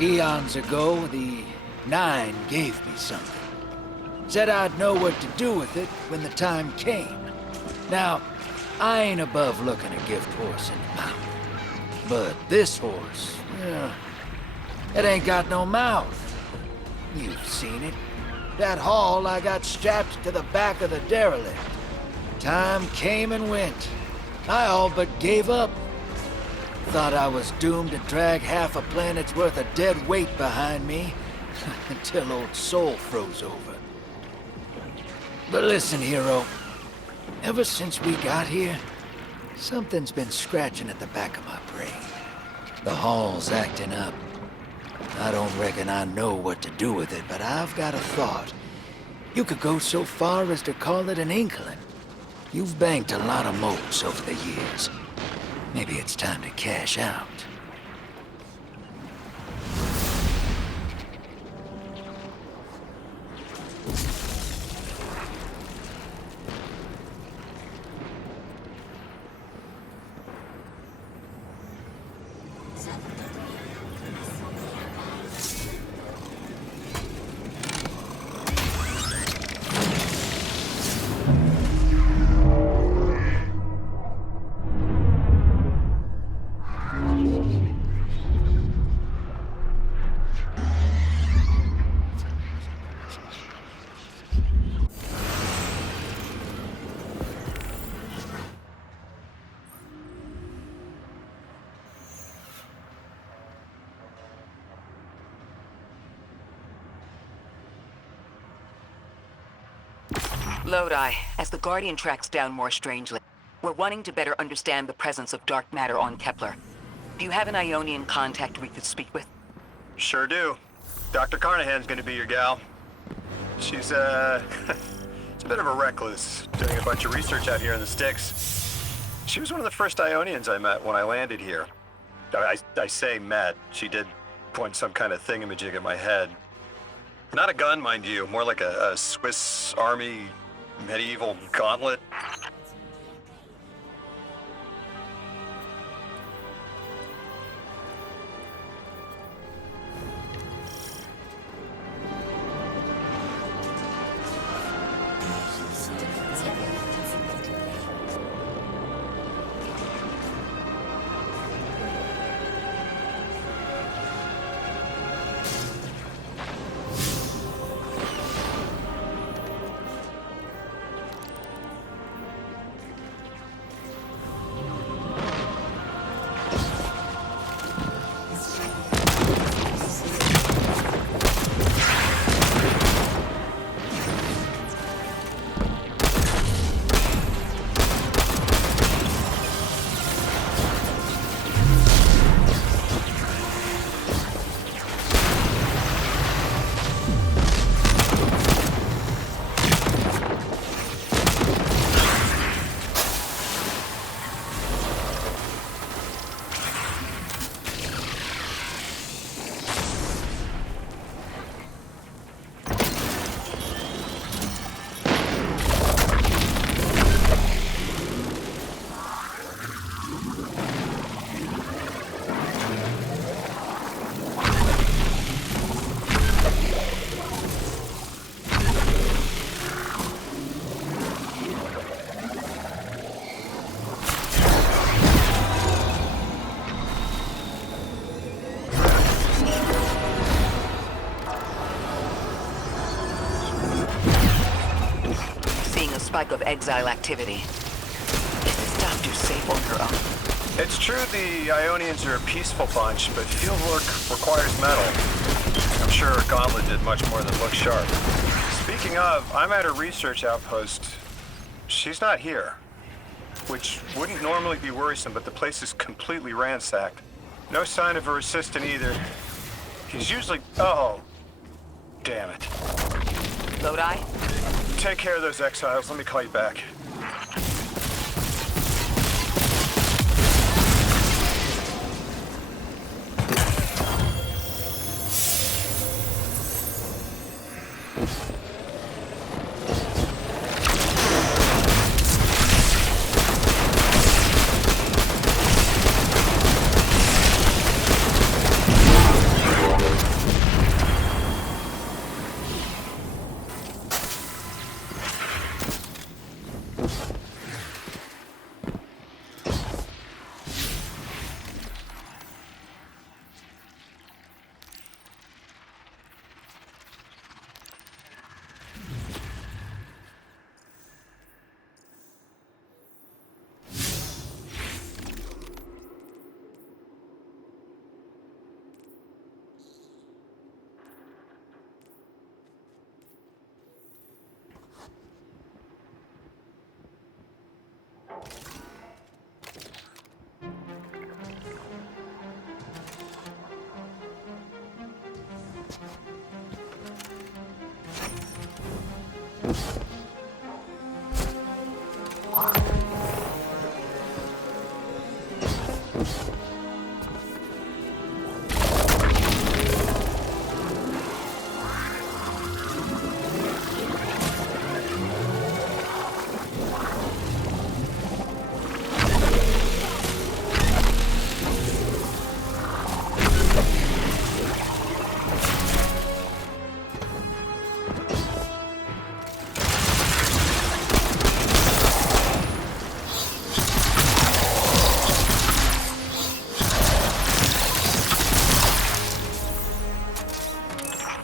Eons ago, the Nine gave me something. Said I'd know what to do with it when the time came. Now, I ain't above looking a gift horse in the mouth. But this horse, it ain't got no mouth. You've seen it. That haul I got strapped to the back of the derelict. Time came and went. I all but gave up. Thought I was doomed to drag half a planet's worth of dead weight behind me, until old Soul froze over. But listen, hero. Ever since we got here, something's been scratching at the back of my brain. The hall's acting up. I don't reckon I know what to do with it, but I've got a thought. You could go so far as to call it an inkling. You've banked a lot of motes over the years. Maybe it's time to cash out. Lodi, as the Guardian tracks down more strangely, we're wanting to better understand the presence of dark matter on Kepler. Do you have an Ionian contact we could speak with? Sure do. Dr. Carnahan's gonna be your gal. She's, she's a bit of a recluse, doing a bunch of research out here in the sticks. She was one of the first Ionians I met when I landed here. I say met. She did point some kind of thingamajig at my head. Not a gun, mind you, more like a Swiss Army medieval gauntlet. Spike of exile activity. Is this doctor safe on her own? It's true the Ionians are a peaceful bunch, but fieldwork requires metal. I'm sure Gauntlet did much more than look sharp. Speaking of, I'm at a research outpost. She's not here. Which wouldn't normally be worrisome, but the place is completely ransacked. No sign of her assistant either. He's usually... Oh, damn it. Lodi? Take care of those exiles. Let me call you back.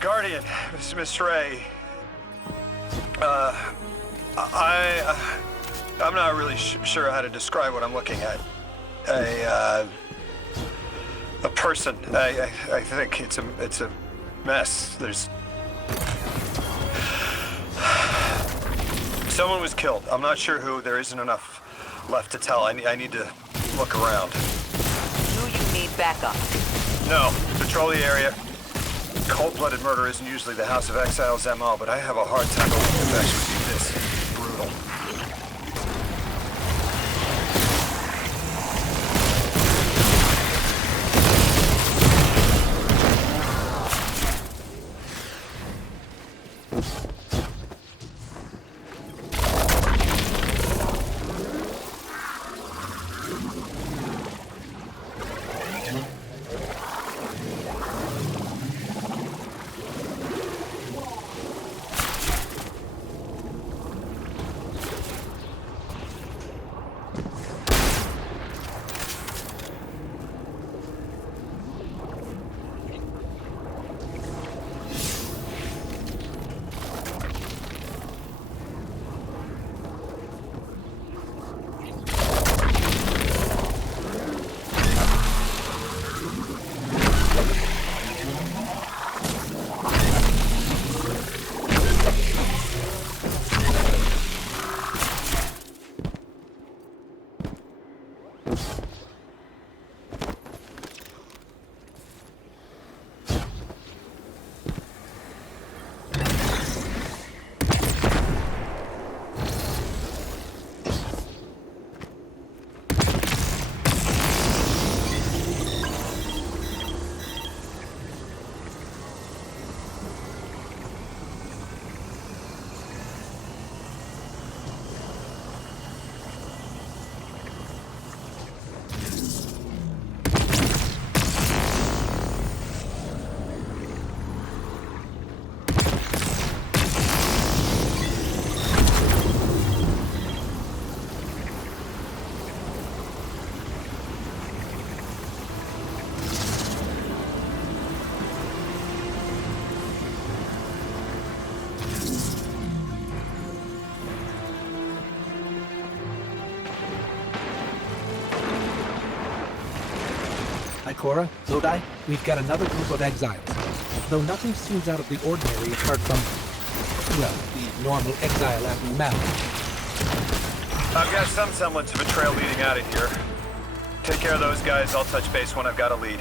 Guardian, this is Miss Ray. I'm not really sure how to describe what I'm looking at. A person. I think it's a mess. There's someone was killed. I'm not sure who. There isn't enough left to tell. I need to look around. Do you need backup? No, patrol the area. Cold-blooded murder isn't usually the House of Exile's MO, but I have a hard time believing it actually be this brutal. Ikora, Lodi, we've got another group of exiles. Though nothing seems out of the ordinary apart from, well, the normal exile abnormality. I've got some semblance of a trail leading out of here. Take care of those guys. I'll touch base when I've got a lead.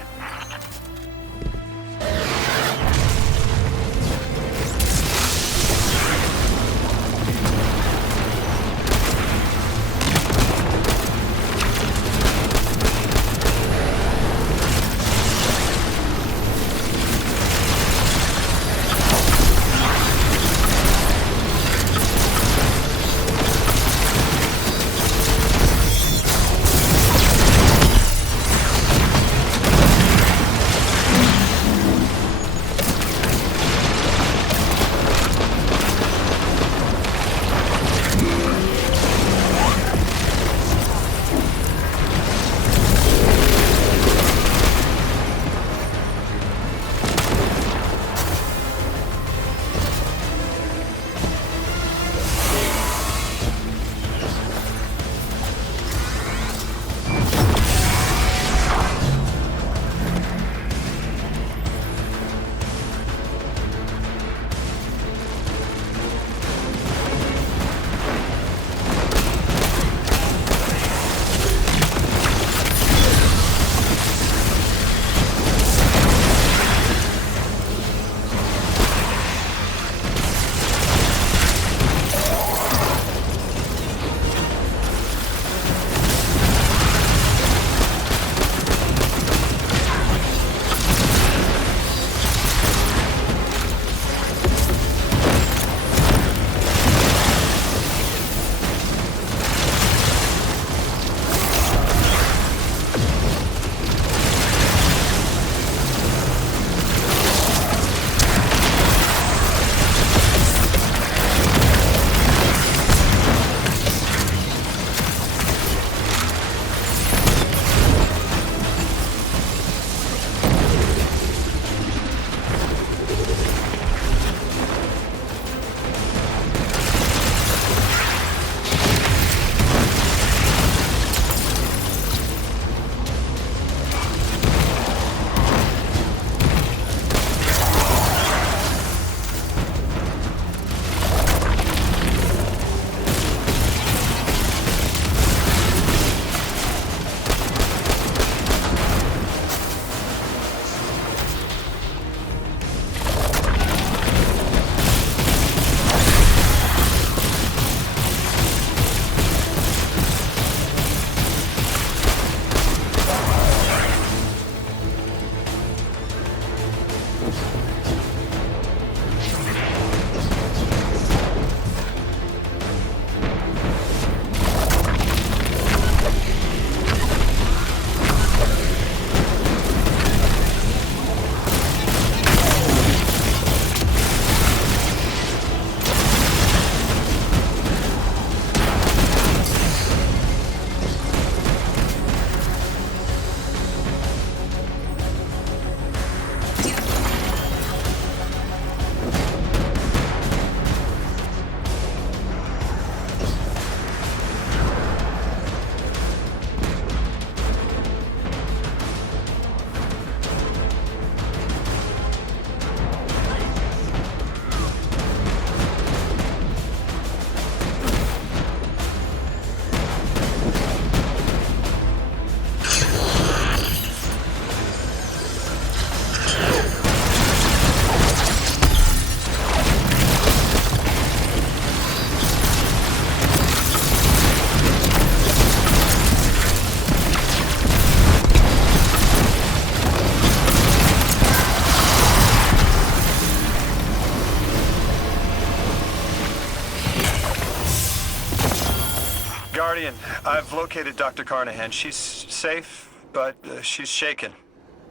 Guardian, I've located Dr. Carnahan. She's safe, but she's shaken.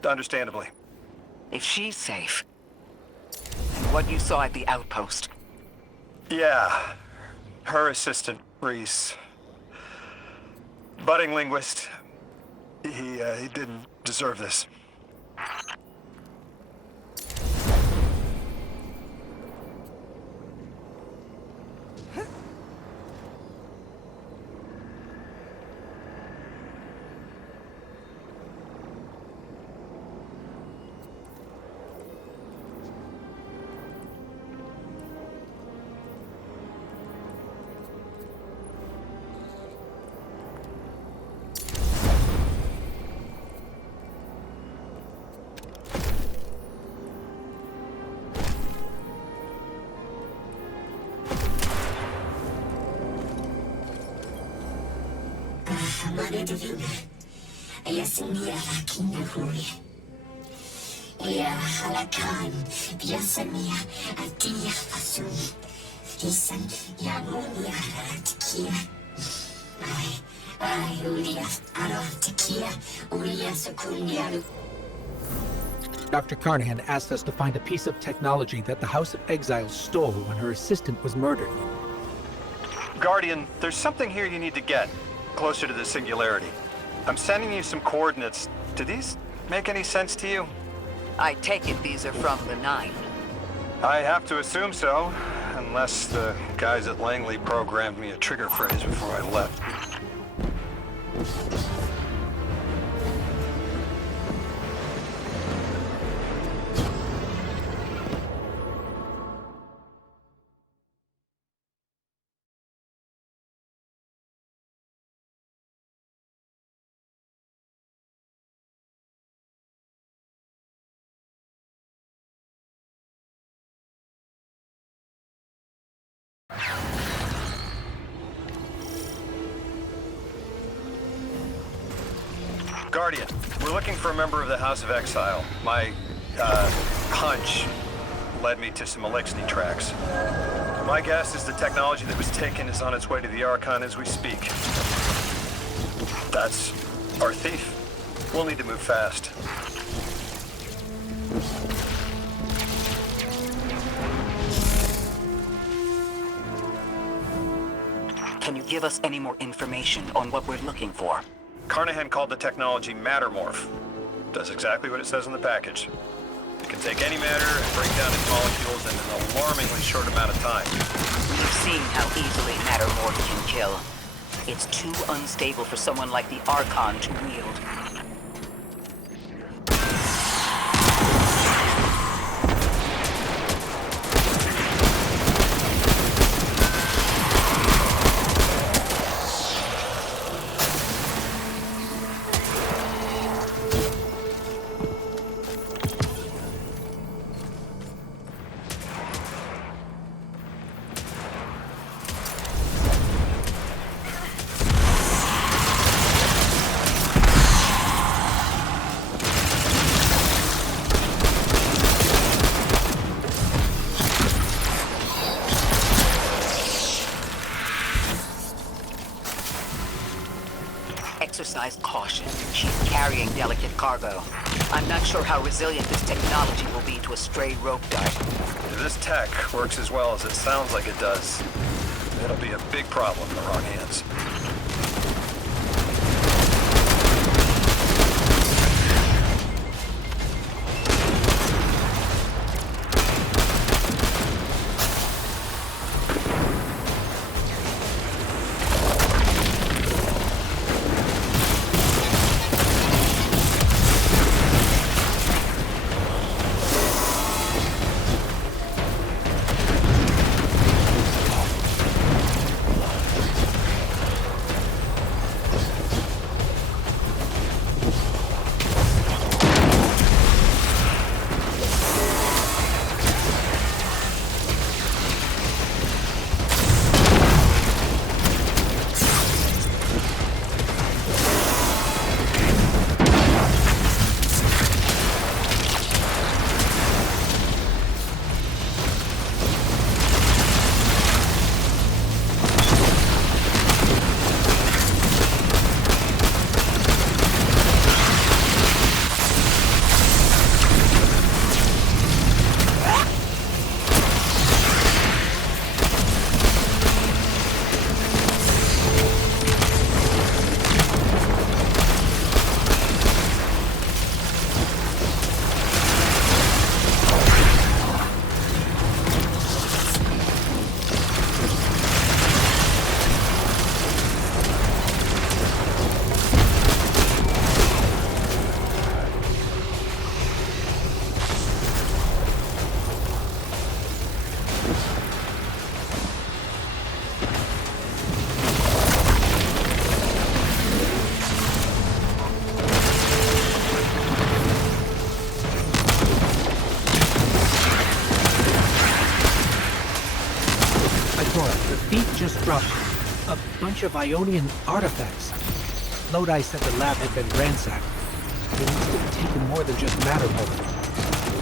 Understandably. If she's safe, and what you saw at the outpost. Yeah. Her assistant, Reese. Budding linguist. He didn't deserve this. يسميها كينهوري يا حلقان يسميها أتيه أسوي إسان ياموني أراتكيا أي أوليا أراتكيا أوليا سكوني أرو. Dr. Carnahan asked us to find a piece of technology that the House of Exiles stole when her assistant was murdered. Guardian, there's something here you need to get. Closer to the singularity. I'm sending you some coordinates. Do these make any sense to you? I take it these are from the Nine. I have to assume so, unless the guys at Langley programmed me a trigger phrase before I left. Guardian, we're looking for a member of the House of Exile. My, hunch led me to some Elixni tracks. My guess is the technology that was taken is on its way to the Archon as we speak. That's our thief. We'll need to move fast. Can you give us any more information on what we're looking for? Carnahan called the technology Mattermorph. Does exactly what it says in the package. It can take any matter and break down its molecules in an alarmingly short amount of time. We've seen how easily Mattermorph can kill. It's too unstable for someone like the Archon to wield. Exercise caution. She's carrying delicate cargo. I'm not sure how resilient this technology will be to a stray rope dart. If this tech works as well as it sounds like it does, it'll be a big problem in the wrong hands. Cora, the thief just dropped a bunch of Ionian artifacts. Lodi said the lab had been ransacked. They must have taken more than just matter mold.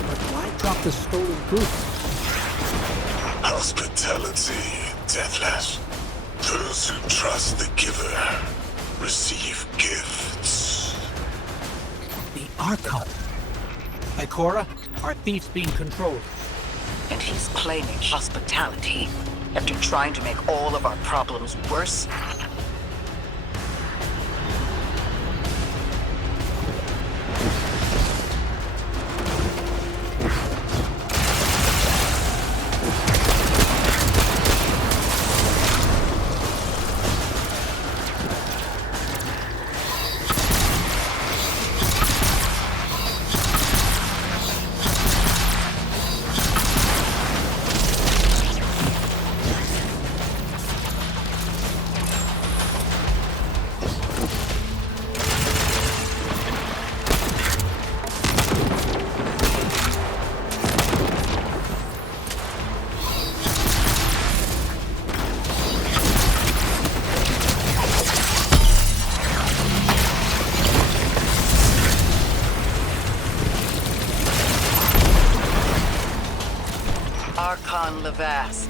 But why drop the stolen goods? Hospitality, Deathless. Those who trust the giver receive gifts. The Archon. Ikora, our thief's being controlled. And he's claiming hospitality after trying to make all of our problems worse? Archon Levas.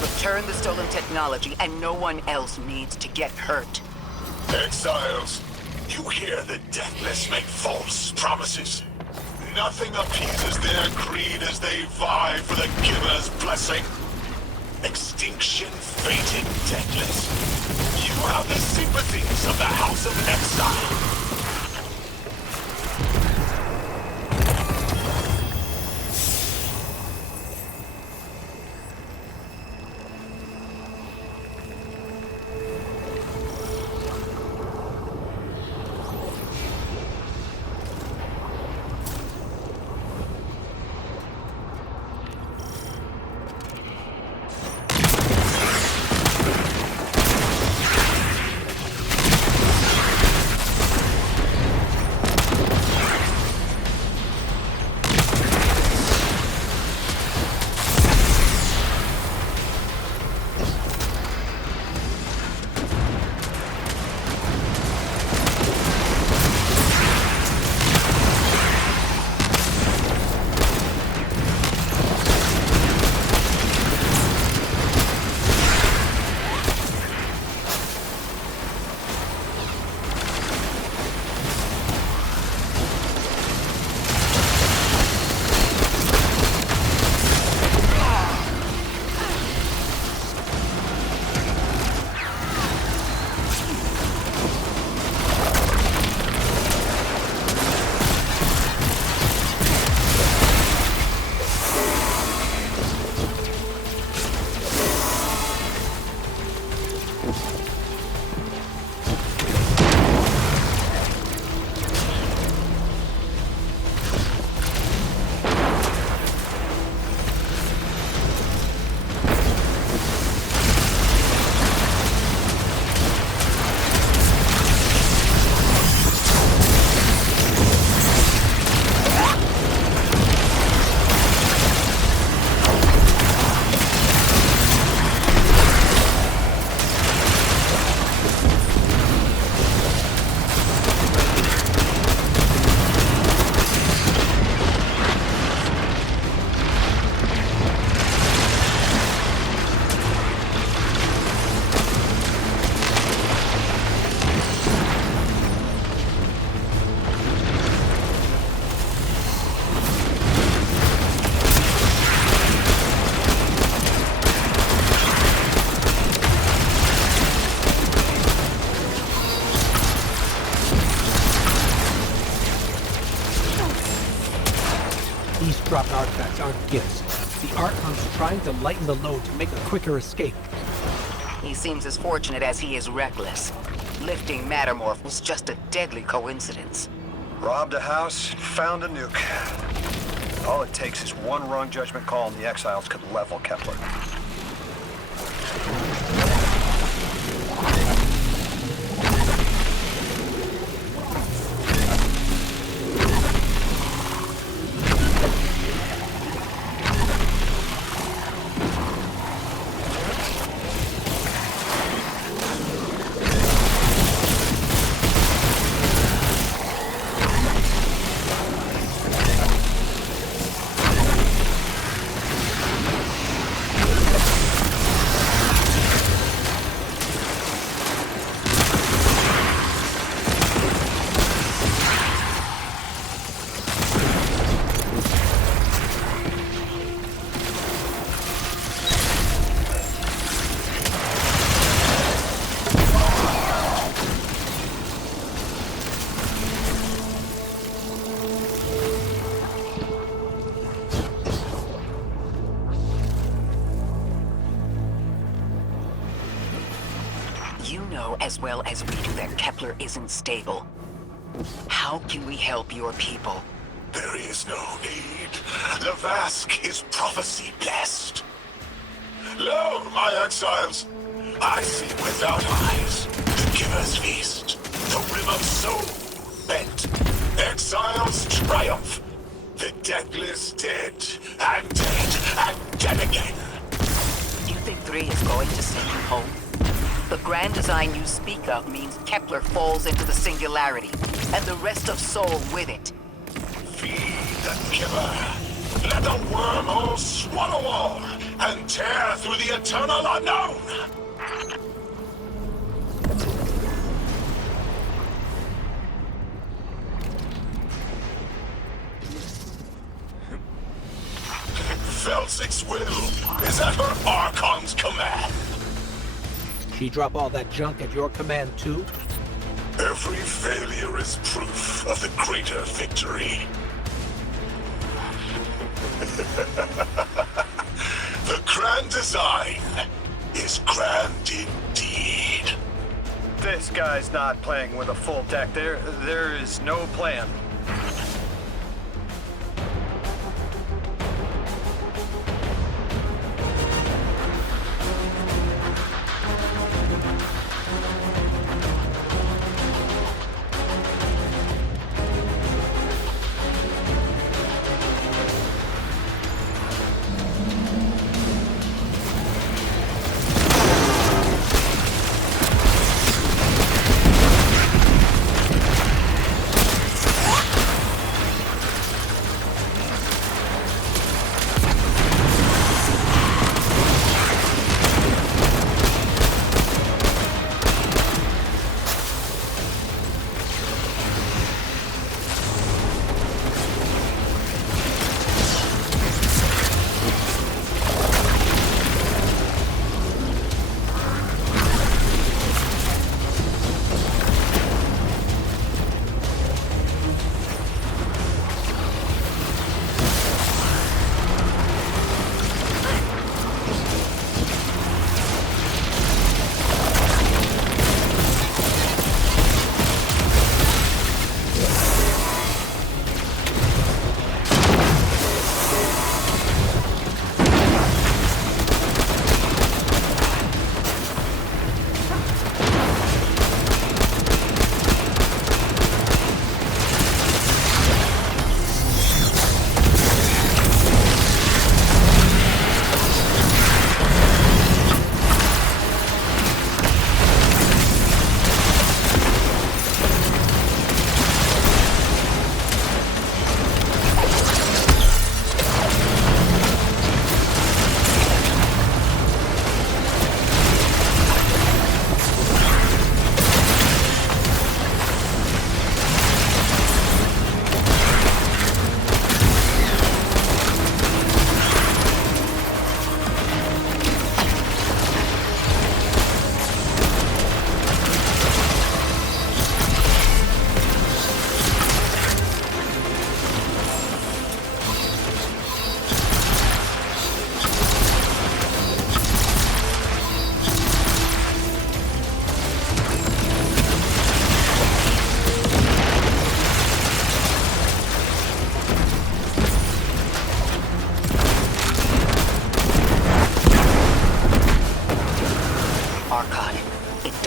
Return the stolen technology, and no one else needs to get hurt. Exiles, you hear the Deathless make false promises. Nothing appeases their greed as they vie for the giver's blessing. Extinction fated, Deathless. You have the sympathies of the House of Exile. These dropped artifacts aren't gifts. The Archon's trying to lighten the load to make a quicker escape. He seems as fortunate as he is reckless. Lifting Mattermorph was just a deadly coincidence. Robbed a house, found a nuke. All it takes is one wrong judgment call and the Exiles could level Kepler. You know as well as we do that Kepler isn't stable. How can we help your people? There is no need. Lavask is prophecy blessed. Lo, my exiles, I see without eyes the Giver's feast, the rim of soul bent. Exiles triumph. The deathless dead, and dead, and dead again. You think 3 is going to send you home? The grand design you speak of means Kepler falls into the singularity, and the rest of Sol with it. Feed the Giver. Let the wormhole swallow all, and tear through the eternal unknown. Felsik's will is at her Archon's command. She drop all that junk at your command too? Every failure is proof of the greater victory. The grand design is grand indeed. This guy's not playing with a full deck. There is no plan.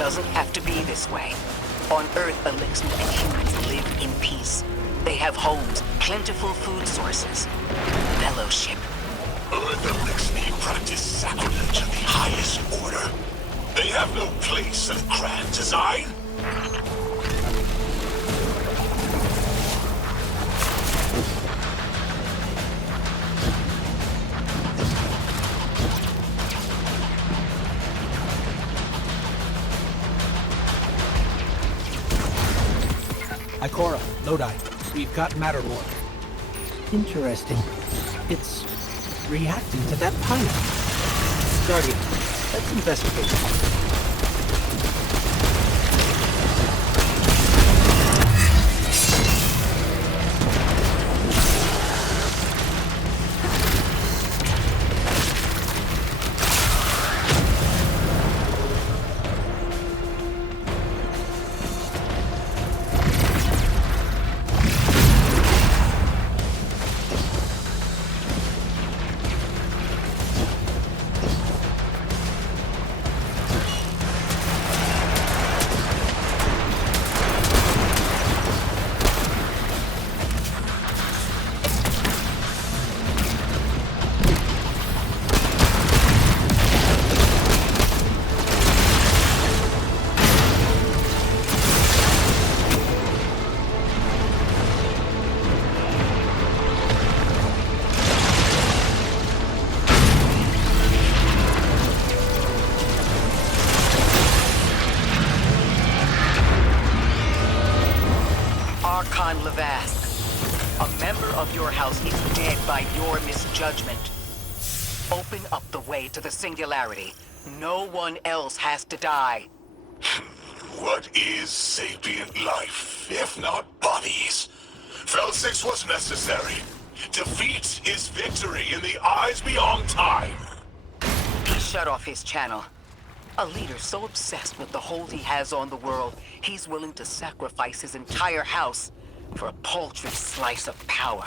doesn't have to be this way. On Earth, Elixir and humans live in peace. They have homes, plentiful food sources, fellowship. Earth Elixir practice sacrilege of the highest order. They have no place in grand design. Ikora, Lodi, we've got Matterlord. Interesting. It's reacting to that pipe. Guardian, let's investigate. of your house is dead by your misjudgment. Open up the way to the Singularity. No one else has to die. What is sapient life, if not bodies? Fel 6 was necessary. Defeat is victory in the eyes beyond time. Shut off his channel. A leader so obsessed with the hold he has on the world, he's willing to sacrifice his entire house for a paltry slice of power.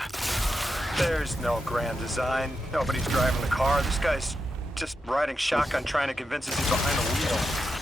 There's no grand design. Nobody's driving the car. This guy's just riding shotgun trying to convince us he's behind the wheel.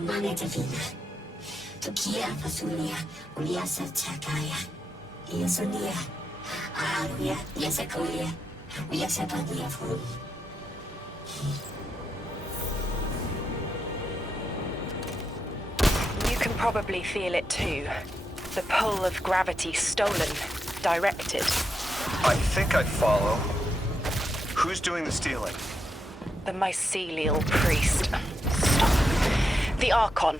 Mane Divina. Tukia Pasunia, Ulia Chakaya. Yasunia. Aruya, Yasakoya. Yasapadia Furi. You can probably feel it too. The pull of gravity stolen, directed. I think I follow. Who's doing the stealing? The mycelial priest. Stop. The Archon.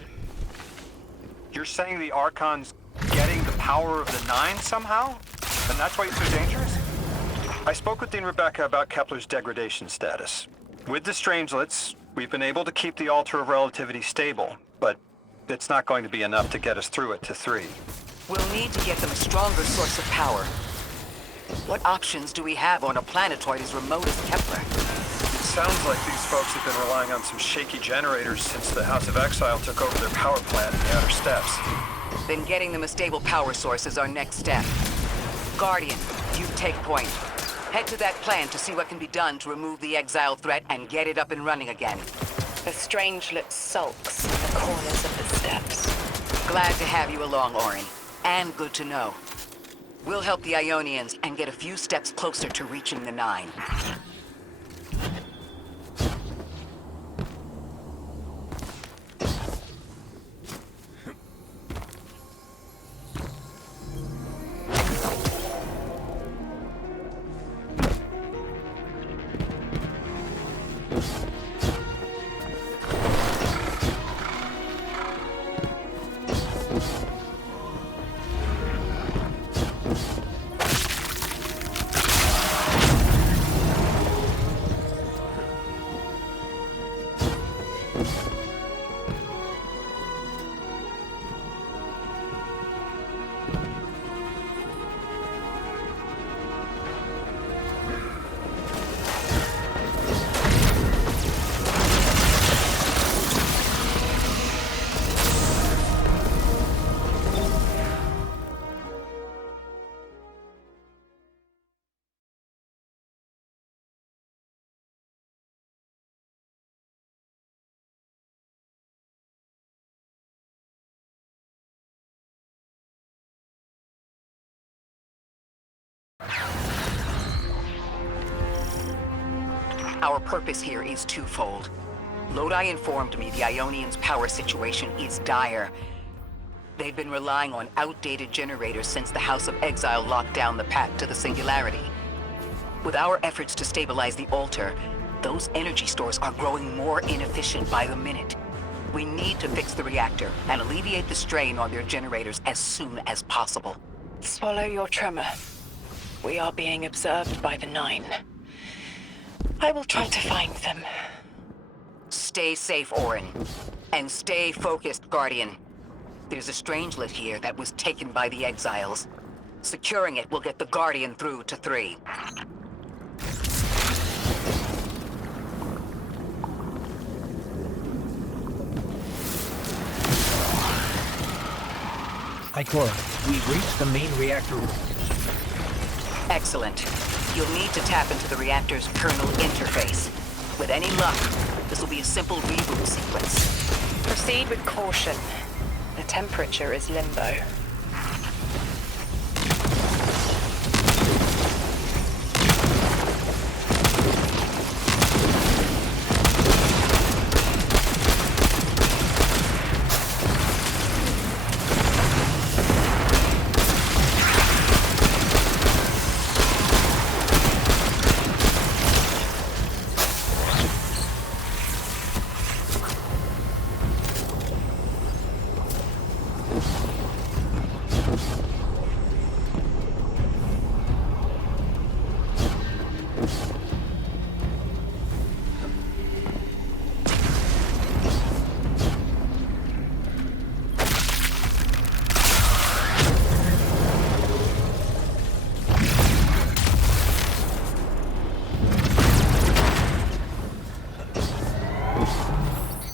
You're saying the Archon's getting the power of the Nine somehow? And that's why he's so dangerous? I spoke with Dean Rebecca about Kepler's degradation status. With the Strangelets, we've been able to keep the Altar of Relativity stable, but it's not going to be enough to get us through it to 3. We'll need to get them a stronger source of power. What options do we have on a planetoid as remote as Kepler? Sounds like these folks have been relying on some shaky generators since the House of Exile took over their power plant in the Outer Steppes. Then getting them a stable power source is our next step. Guardian, you take point. Head to that plant to see what can be done to remove the exile threat and get it up and running again. The Strangelet sulks in the corners of the steps. Glad to have you along, Orin. And good to know. We'll help the Ionians and get a few steps closer to reaching the Nine. Our purpose here is twofold. Lodi informed me the Ionians' power situation is dire. They've been relying on outdated generators since the House of Exile locked down the path to the Singularity. With our efforts to stabilize the altar, those energy stores are growing more inefficient by the minute. We need to fix the reactor and alleviate the strain on their generators as soon as possible. Swallow your tremor. We are being observed by the Nine. I will try to find them. Stay safe, Orin. And stay focused, Guardian. There's a strangelet here that was taken by the Exiles. Securing it will get the Guardian through to 3. Ikora, we've reached the main reactor room. Excellent. You'll need to tap into the reactor's kernel interface. With any luck, this will be a simple reboot sequence. Proceed with caution. The temperature is limbo.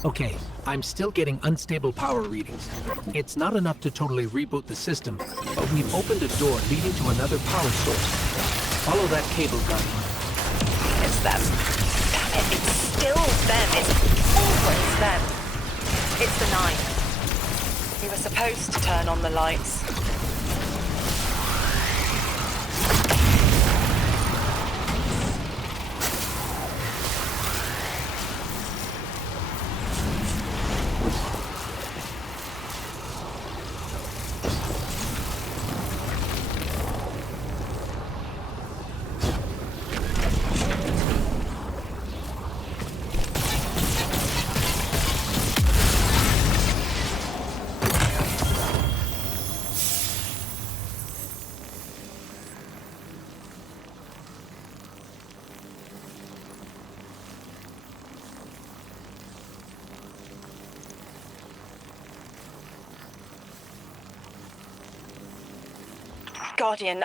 Okay, I'm still getting unstable power readings. It's not enough to totally reboot the system, but we've opened a door leading to another power source. Follow that cable, Guardian. It's them. Damn it, it's still them. It's always them. It's the 9. We were supposed to turn on the lights. Guardian,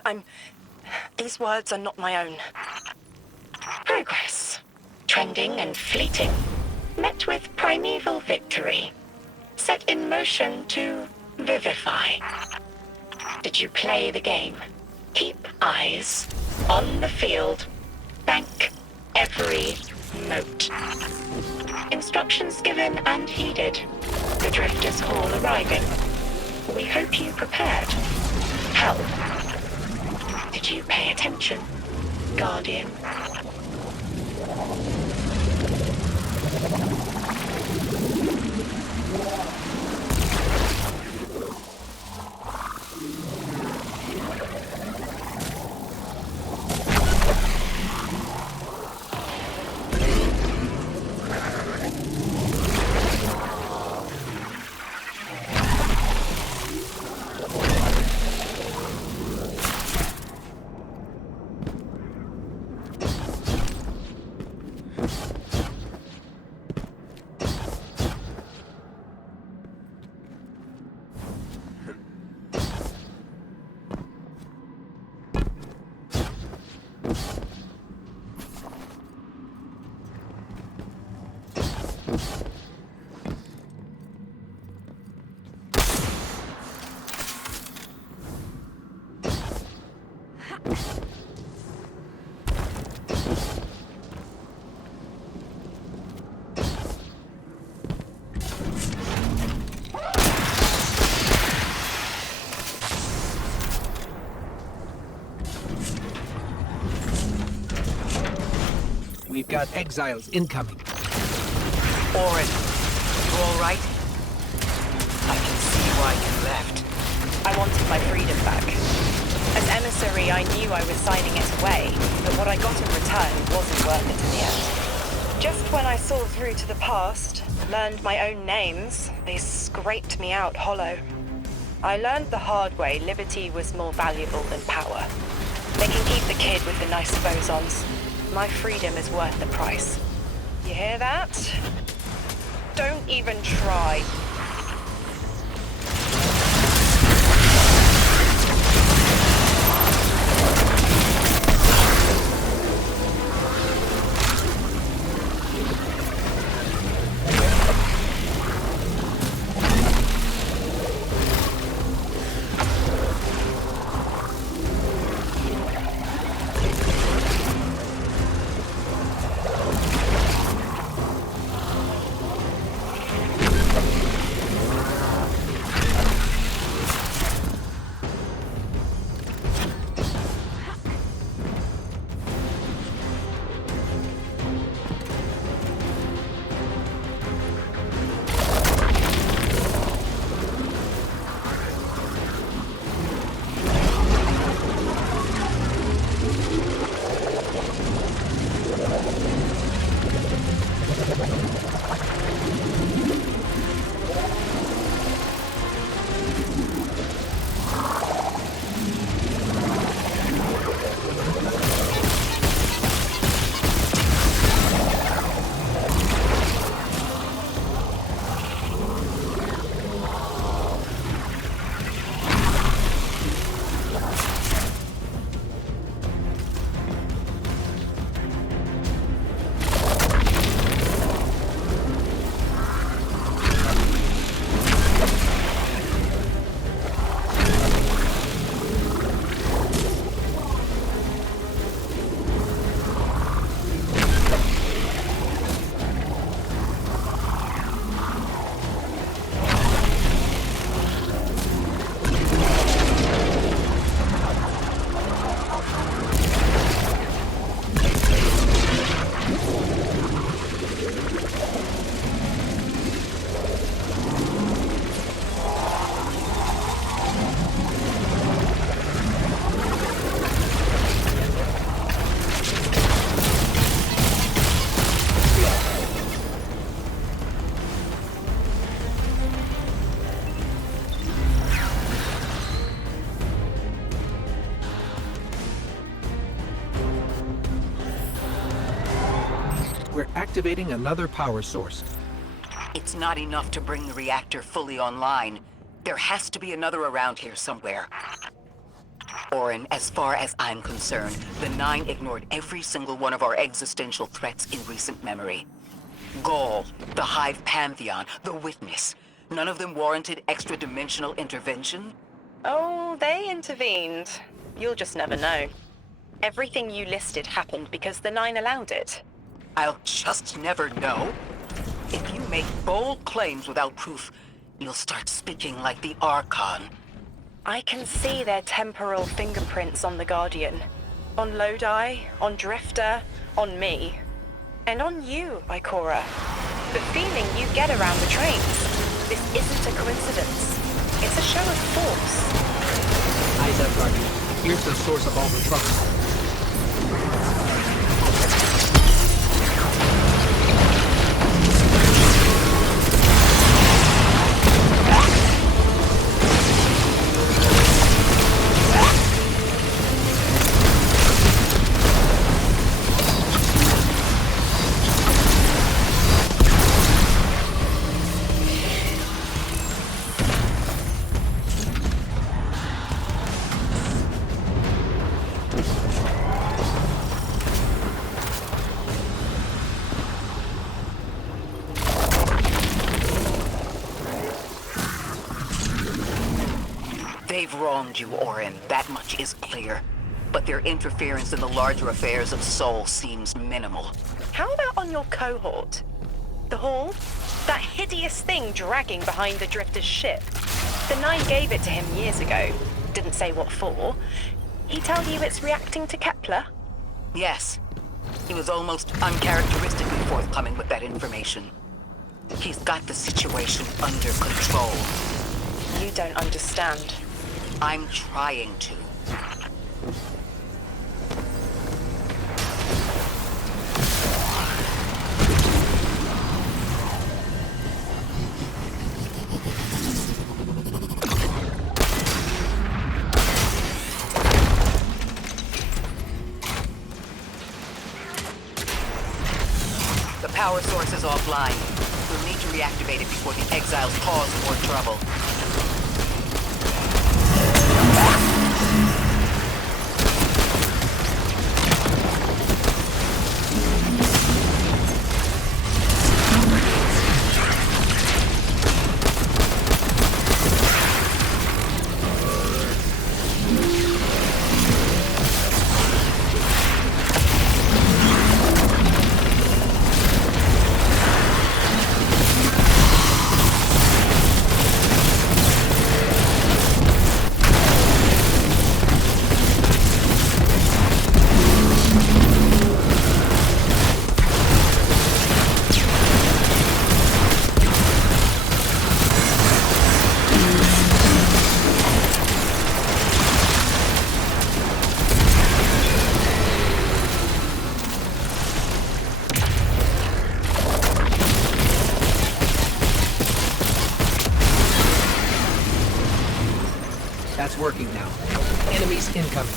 these words are not my own. Progress. Trending and fleeting. Met with primeval victory. Set in motion to vivify. Did you play the game? Keep eyes on the field. Bank every note. Instructions given and heeded. The Drifters Hall arriving. We hope you prepared. Hell. Did you pay attention, Guardian? We've got exiles incoming. Orin, you all right? I can see why you left. I wanted my freedom back. As emissary, I knew I was signing it away, but what I got in return wasn't worth it in the end. Just when I saw through to the past, learned my own names, they scraped me out hollow. I learned the hard way liberty was more valuable than power. They can keep the kid with the nice bosons. My freedom is worth the price. You hear that? Don't even try. activating another power source. It's not enough to bring the reactor fully online. There has to be another around here somewhere. Orin, as far as I'm concerned, the Nine ignored every single one of our existential threats in recent memory. Gaul, the Hive Pantheon, the Witness. None of them warranted extra-dimensional intervention? Oh, they intervened. You'll just never know. Everything you listed happened because the Nine allowed it. I'll just never know. If you make bold claims without proof, you'll start speaking like the Archon. I can see their temporal fingerprints on the Guardian. On Lodi, on Drifter, on me. And on you, Ikora. The feeling you get around the trains. This isn't a coincidence. It's a show of force. Eyes up, Guardian. Here's the source of all the trouble. They've wronged you, Orin. That much is clear. But their interference in the larger affairs of Sol seems minimal. How about on your cohort? The Hall? That hideous thing dragging behind the Drifter's ship. The Nine gave it to him years ago. Didn't say what for. He tell you it's reacting to Kepler? Yes. He was almost uncharacteristically forthcoming with that information. He's got the situation under control. You don't understand. I'm trying to. The power source is offline. We'll need to reactivate it before the exiles cause more trouble. That's working now. Enemies incoming.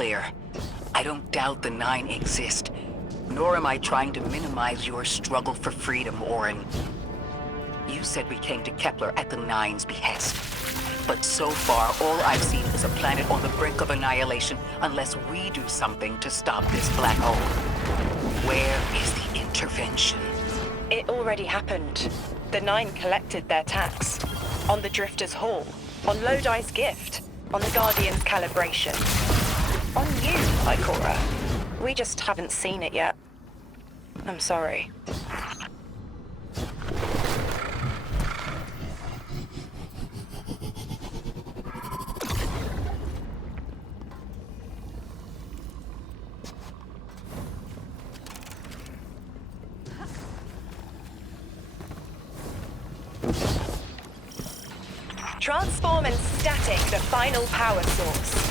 clear. I don't doubt the Nine exist, nor am I trying to minimize your struggle for freedom, Orin. You said we came to Kepler at the Nine's behest. But so far, all I've seen is a planet on the brink of annihilation unless we do something to stop this black hole. Where is the intervention? It already happened. The Nine collected their tax. On the Drifter's Hall. On Lodi's gift. On the Guardian's calibration. On you, Ikora. We just haven't seen it yet. I'm sorry. Transform and static the final power source.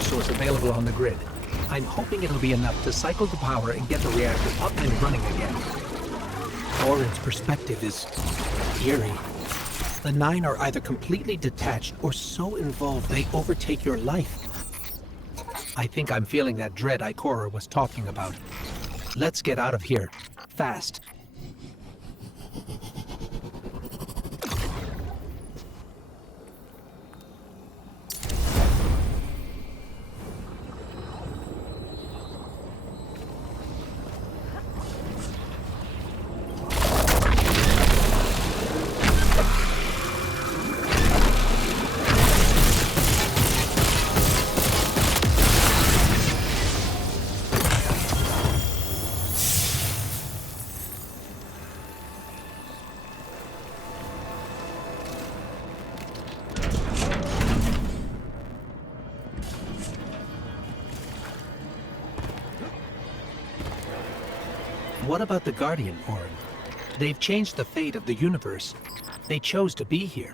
Source available on the grid. I'm hoping it'll be enough to cycle the power and get the reactor up and running again. Orin's perspective is eerie. The Nine are either completely detached or so involved they overtake your life. I think I'm feeling that dread Ikora was talking about. Let's get out of here. Fast. What about the Guardian, Orin? They've changed the fate of the universe. They chose to be here.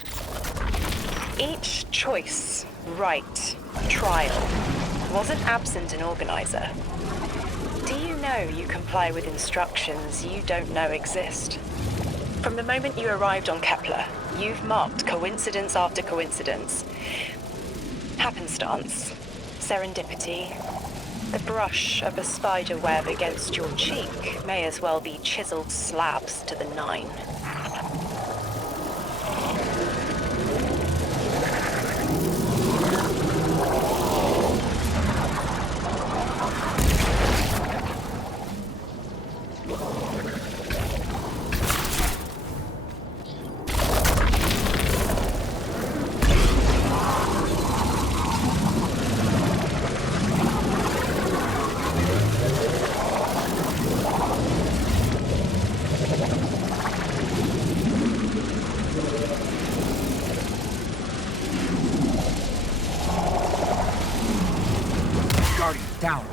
Each choice, right, trial, wasn't absent an organizer. Do you know you comply with instructions you don't know exist? From the moment you arrived on Kepler, you've marked coincidence after coincidence. Happenstance, serendipity. The brush of a spider web against your cheek may as well be chiseled slabs to the Nine. Down.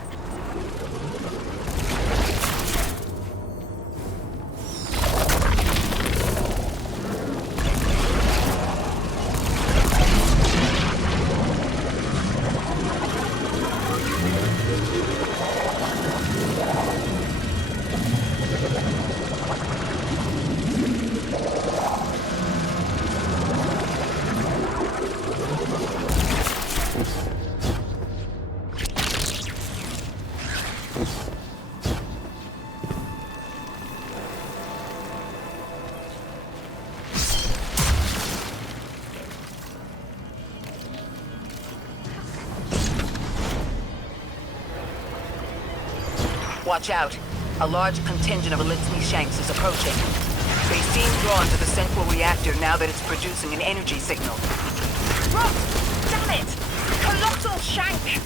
Watch out. A large contingent of Elixni Shanks is approaching. They seem drawn to the central reactor now that it's producing an energy signal. Rot! Damn it! Colossal Shank!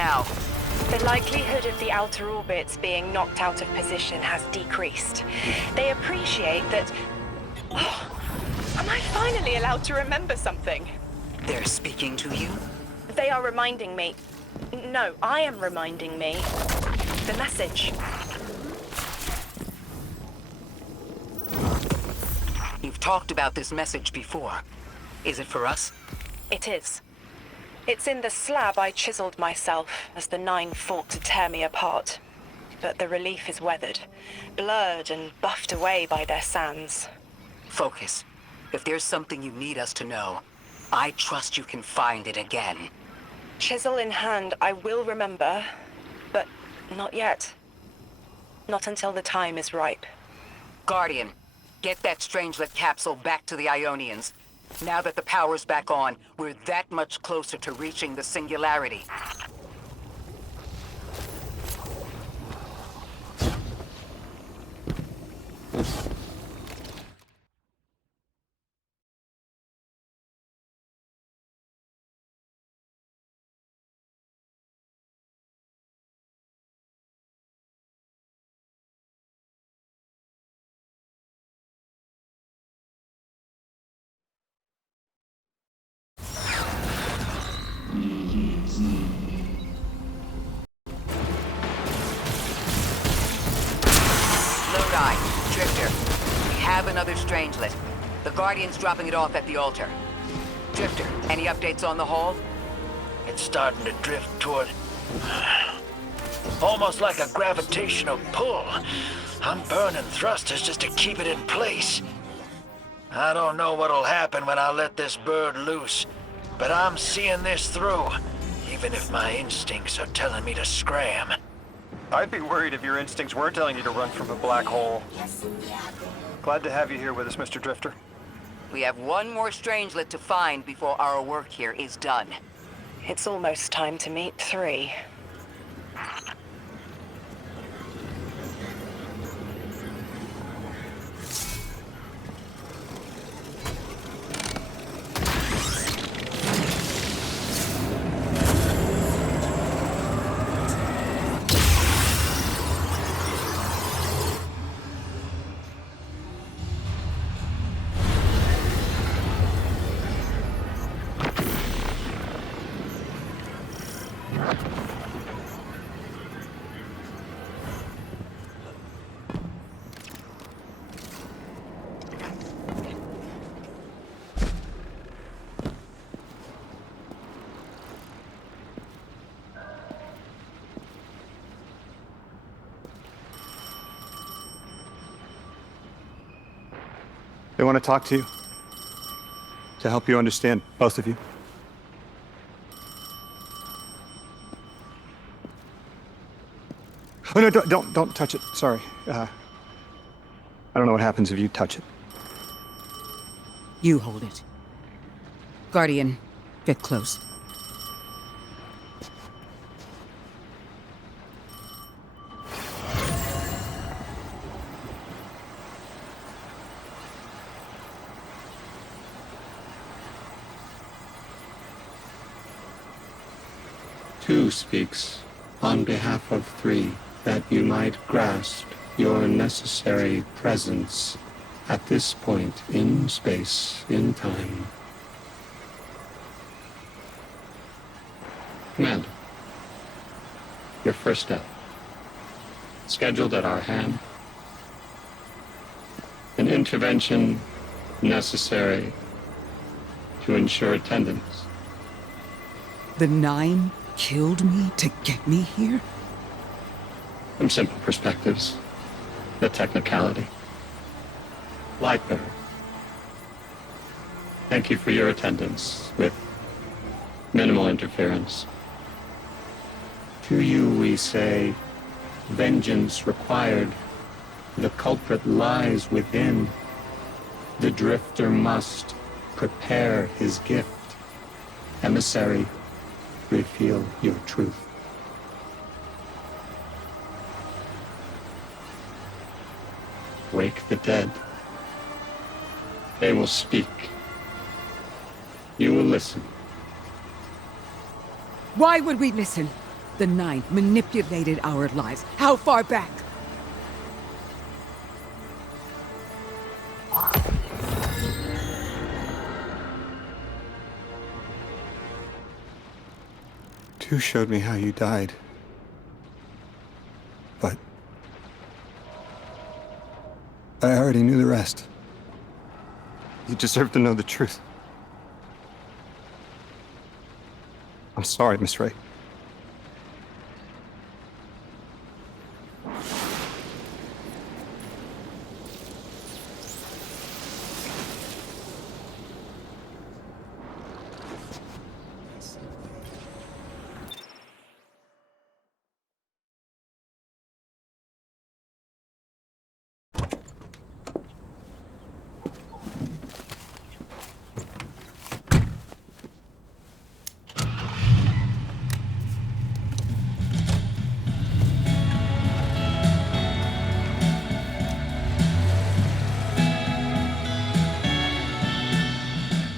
now? The likelihood of the outer orbits being knocked out of position has decreased. They appreciate that... Oh, am I finally allowed to remember something? They're speaking to you? They are reminding me... No, I am reminding me. The message. You've talked about this message before. Is it for us? It is. It's in the slab I chiseled myself as the Nine fought to tear me apart. But the relief is weathered, blurred and buffed away by their sands. Focus. If there's something you need us to know, I trust you can find it again. Chisel in hand, I will remember, but not yet. Not until the time is ripe. Guardian, get that Strangelet capsule back to the Ionians. Now that the power's back on, we're that much closer to reaching the Singularity. Lodi, Drifter, we have another Strangelet. The Guardian's dropping it off at the altar. Drifter, any updates on the Hall? It's starting to drift toward... almost like a gravitational pull. I'm burning thrusters just to keep it in place. I don't know what'll happen when I let this bird loose, but I'm seeing this through, even if my instincts are telling me to scram. I'd be worried if your instincts were telling you to run from a black hole. Glad to have you here with us, Mr. Drifter. We have one more Strangelet to find before our work here is done. It's almost time to meet 3. They want to talk to you. To help you understand, both of you. Oh, no, don't touch it. Sorry. I don't know what happens if you touch it. You hold it. Guardian, get close. Two speaks on behalf of 3, that you might grasp your necessary presence at this point in space, in time. Commander, your first step, scheduled at our hand. An intervention necessary to ensure attendance. The 9 killed me to get me here? From simple perspectives, the technicality. Lightbearer, thank you for your attendance with minimal interference. To you we say, vengeance required. The culprit lies within. The Drifter must prepare his gift. Emissary, reveal your truth. Wake the dead. They will speak. You will listen. Why would we listen? The Nine manipulated our lives. How far back? Two showed me how you died. But I already knew the rest. You deserve to know the truth. I'm sorry, Miss Ray.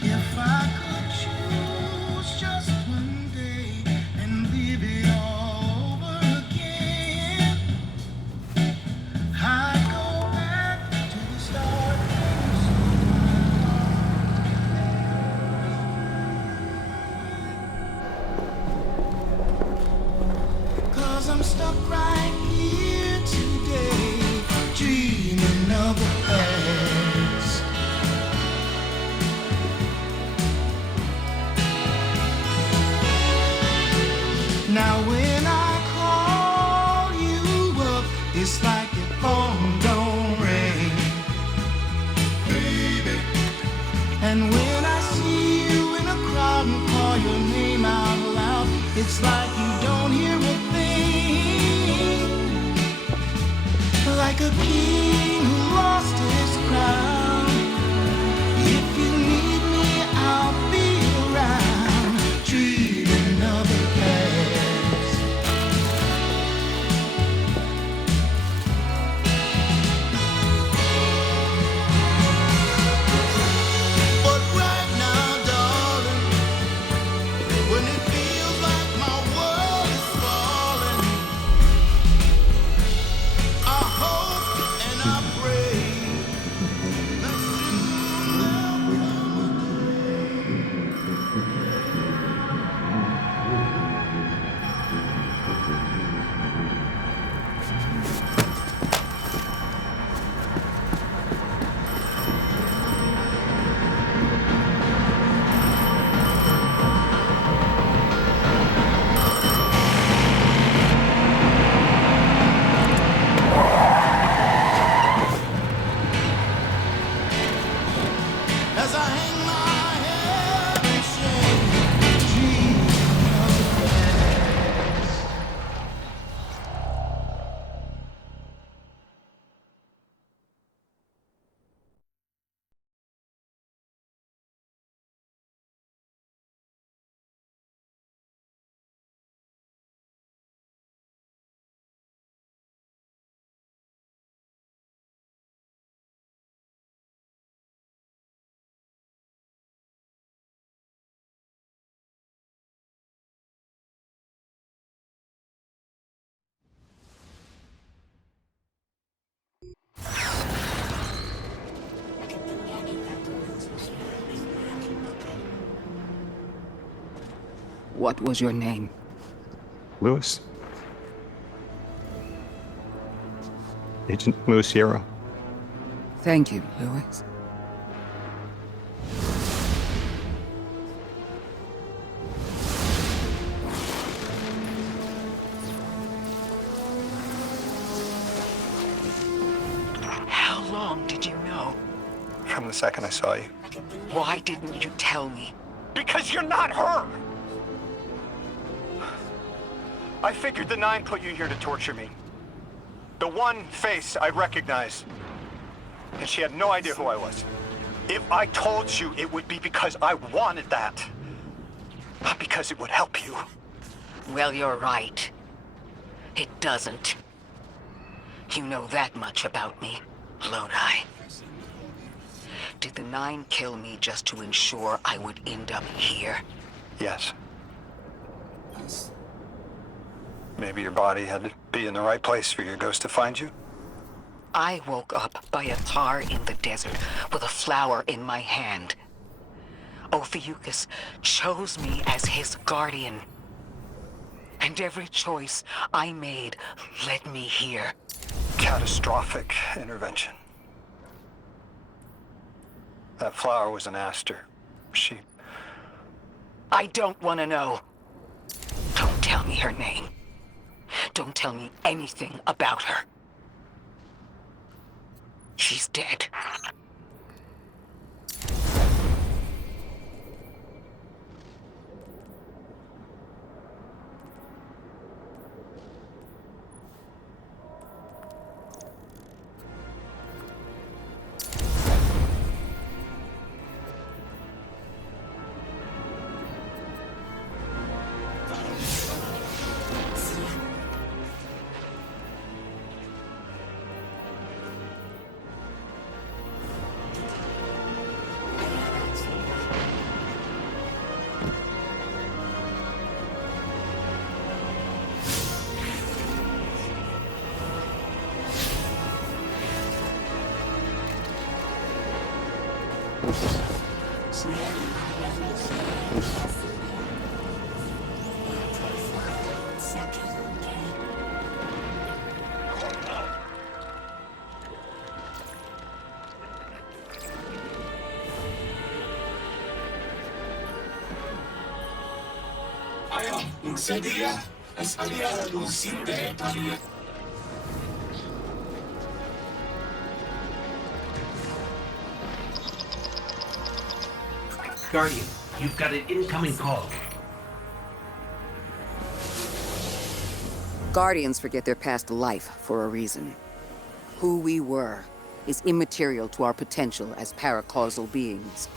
If I could choose just one day and live it all over again, I'd go back to the start. 'Cause I'm stuck right here today, dreaming of the past. Now when I call you up, it's like your phone don't ring, baby. And when I see you in a crowd and call your name out loud, it's like you don't hear a thing. Like a king who lost his crown. If you need me, I'll be around, dreaming of the past. But right now, darling, when it feels like my world is falling, I hope and I pray that soon there'll come as I hang my head in shame, dreaming of the past. What was your name? Lewis. Agent Lewis Yarrow. Thank you, Lewis. How long did you know? From the second I saw you. Why didn't you tell me? Because you're not her! I figured the Nine put you here to torture me. The one face I recognized. And she had no idea who I was. If I told you, it would be because I wanted that. Not because it would help you. Well, you're right. It doesn't. You know that much about me, Lodi. Did the Nine kill me just to ensure I would end up here? Yes. Maybe your body had to be in the right place for your ghost to find you? I woke up by a tar in the desert with a flower in my hand. Ophiuchus chose me as his guardian. And every choice I made led me here. Catastrophic intervention. That flower was an aster. She... I don't want to know. Don't tell me her name. Don't tell me anything about her. She's dead. Guardian, you've got an incoming call. Guardians forget their past life for a reason. Who we were is immaterial to our potential as paracausal beings.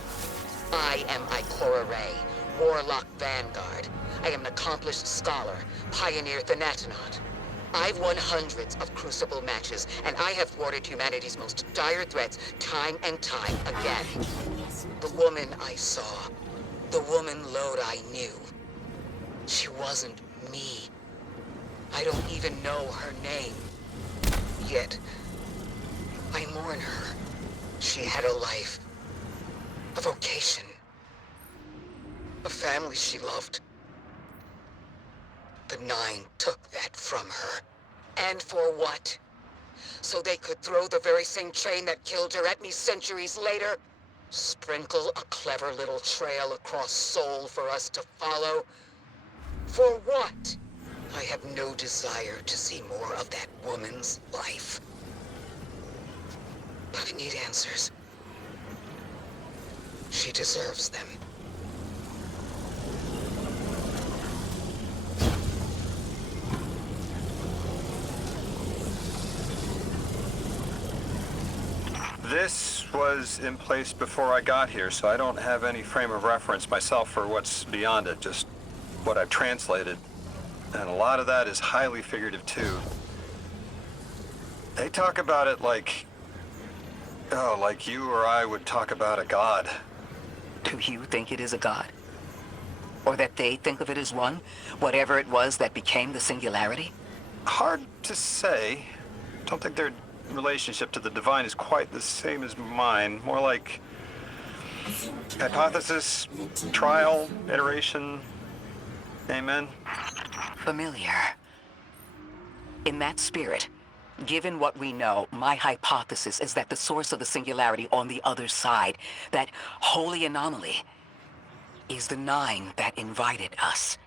I am Ikora Rey, Warlock Vanguard. I am an accomplished scholar, pioneer Thanatonaut. I've won hundreds of Crucible matches, and I have thwarted humanity's most dire threats time and time again. The woman I saw, the woman Lodi knew, she wasn't me. I don't even know her name. Yet, I mourn her. She had a life, a vocation, a family she loved. The Nine took that from her. And for what? So they could throw the very same chain that killed her at me centuries later? Sprinkle a clever little trail across Sol for us to follow? For what? I have no desire to see more of that woman's life. But I need answers. She deserves them. This was in place before I got here, so I don't have any frame of reference myself for what's beyond it, just what I've translated. And a lot of that is highly figurative, too. They talk about it like... oh, like you or I would talk about a god. Do you think it is a god? Or that they think of it as one? Whatever it was that became the singularity? Hard to say. Don't think their relationship to the divine is quite the same as mine. More like hypothesis, trial, iteration. Amen. Familiar. In that spirit, given what we know, my hypothesis is that the source of the singularity on the other side, that holy anomaly, is the Nine that invited us.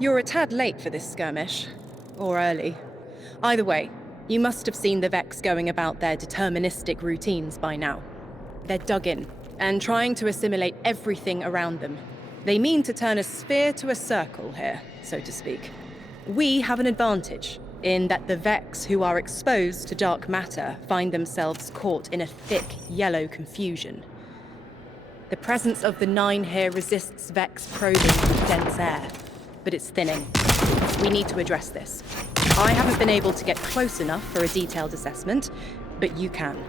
You're a tad late for this skirmish. Or early. Either way, you must have seen the Vex going about their deterministic routines by now. They're dug in, and trying to assimilate everything around them. They mean to turn a sphere to a circle here, so to speak. We have an advantage, in that the Vex who are exposed to dark matter find themselves caught in a thick, yellow confusion. The presence of the Nine here resists Vex probing with dense air, but it's thinning. We need to address this. I haven't been able to get close enough for a detailed assessment, but you can.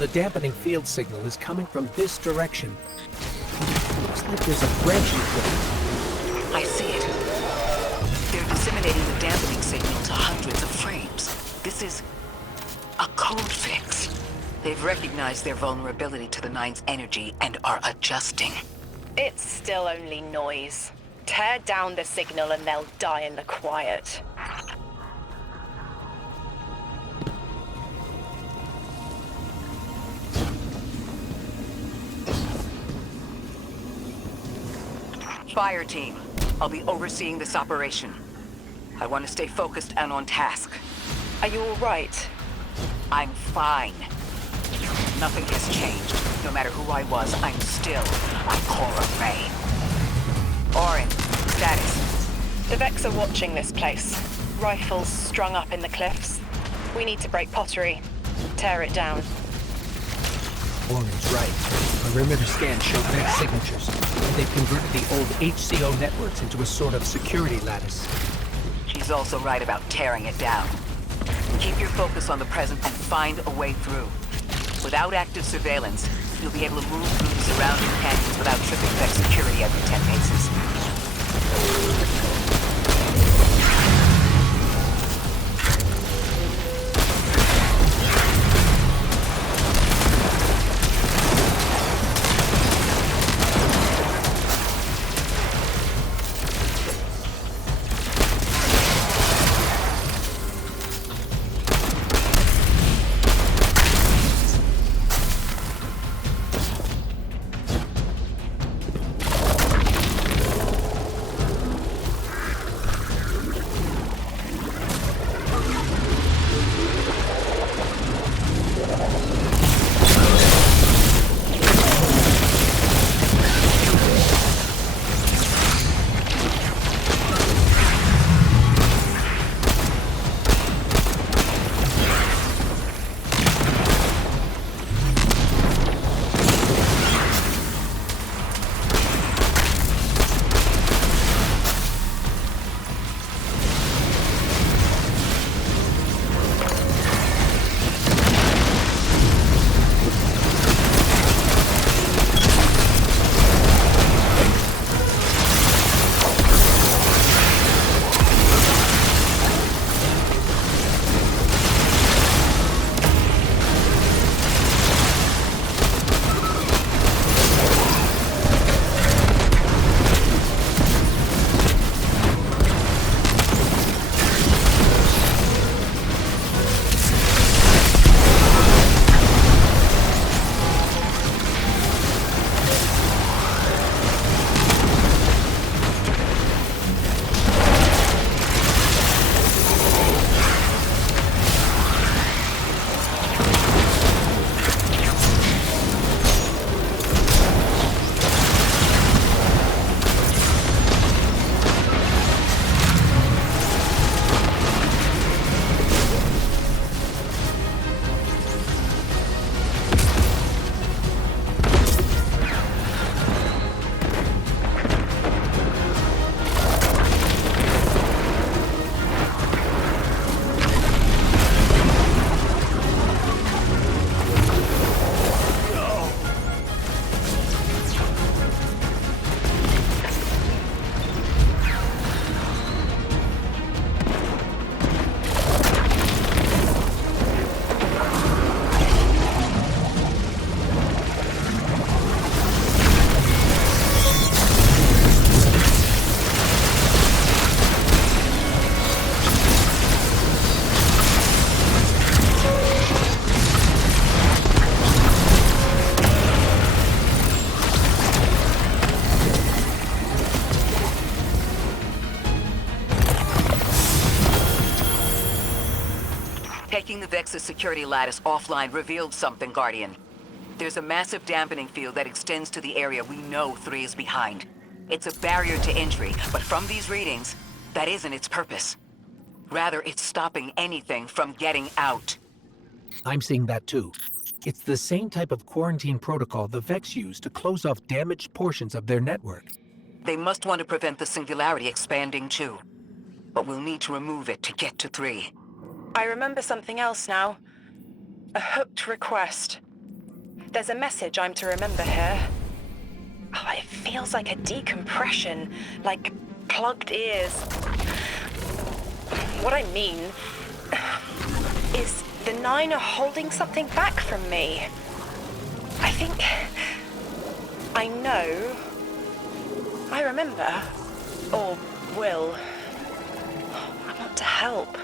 The dampening field signal is coming from this direction. Looks like there's a branching point. I see it. They're disseminating the dampening signal to hundreds of frames. This is a code fix. They've recognized their vulnerability to the Nine's energy and are adjusting. It's still only noise. Tear down the signal and they'll die in the quiet. Fire team, I'll be overseeing this operation. I want to stay focused and on task. Are you all right? I'm fine. Nothing has changed. No matter who I was, I'm still Ikora Rey. Orin, status. The Vex are watching this place. Rifles strung up in the cliffs. We need to break pottery. Tear it down. Orin's right. Perimeter scans show Vex signatures, and they've converted the old HCO networks into a sort of security lattice. She's also right about tearing it down. Keep your focus on the present and find a way through. Without active surveillance, you'll be able to move through the surrounding canyons without tripping Vex security every 10 paces. Taking the Vex's security lattice offline revealed something, Guardian. There's a massive dampening field that extends to the area we know 3 is behind. It's a barrier to entry, but from these readings, that isn't its purpose. Rather, it's stopping anything from getting out. I'm seeing that too. It's the same type of quarantine protocol the Vex use to close off damaged portions of their network. They must want to prevent the Singularity expanding too. But we'll need to remove it to get to 3. I remember something else now. A hooked request. There's a message I'm to remember here. Oh, it feels like a decompression, like plugged ears. What I mean is the 9 are holding something back from me. I think I know. I remember. Or will. I want to help.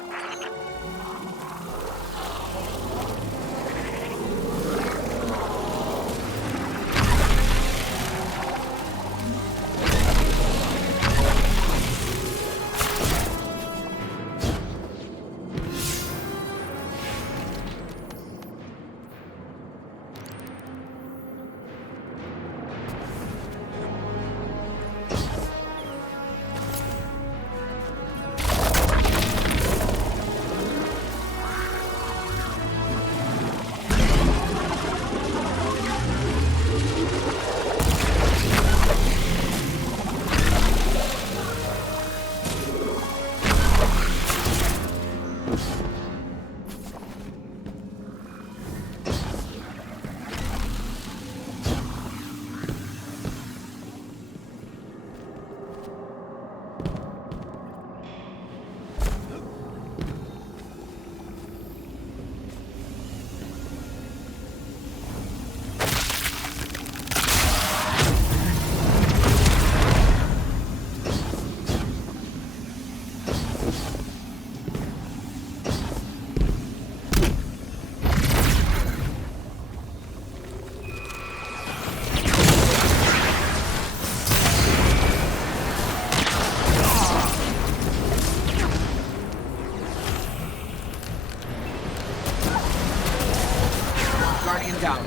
Guardian down.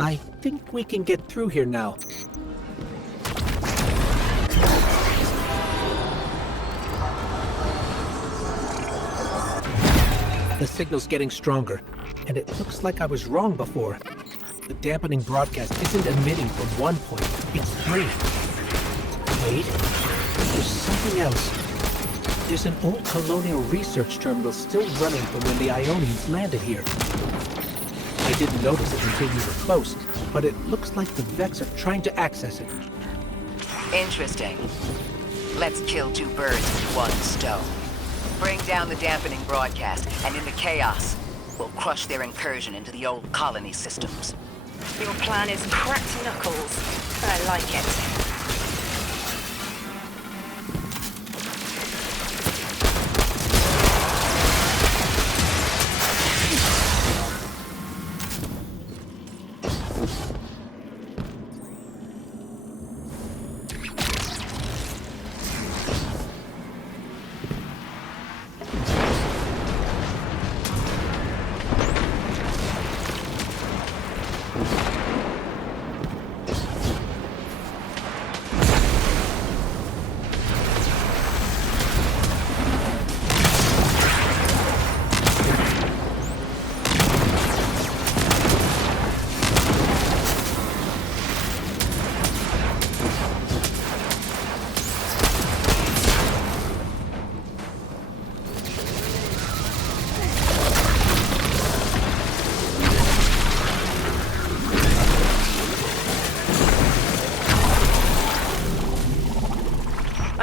I think we can get through here now. The signal's getting stronger, and it looks like I was wrong before. The dampening broadcast isn't emitting from one point, it's 3. Wait, there's something else. There's an old colonial research terminal still running from when the Ionians landed here. I didn't notice it until we were close, but it looks like the Vex are trying to access it. Interesting. Let's kill 2 birds with 1 stone. Bring down the dampening broadcast, and in the chaos, we'll crush their incursion into the old colony systems. Your plan is cracked knuckles. I like it.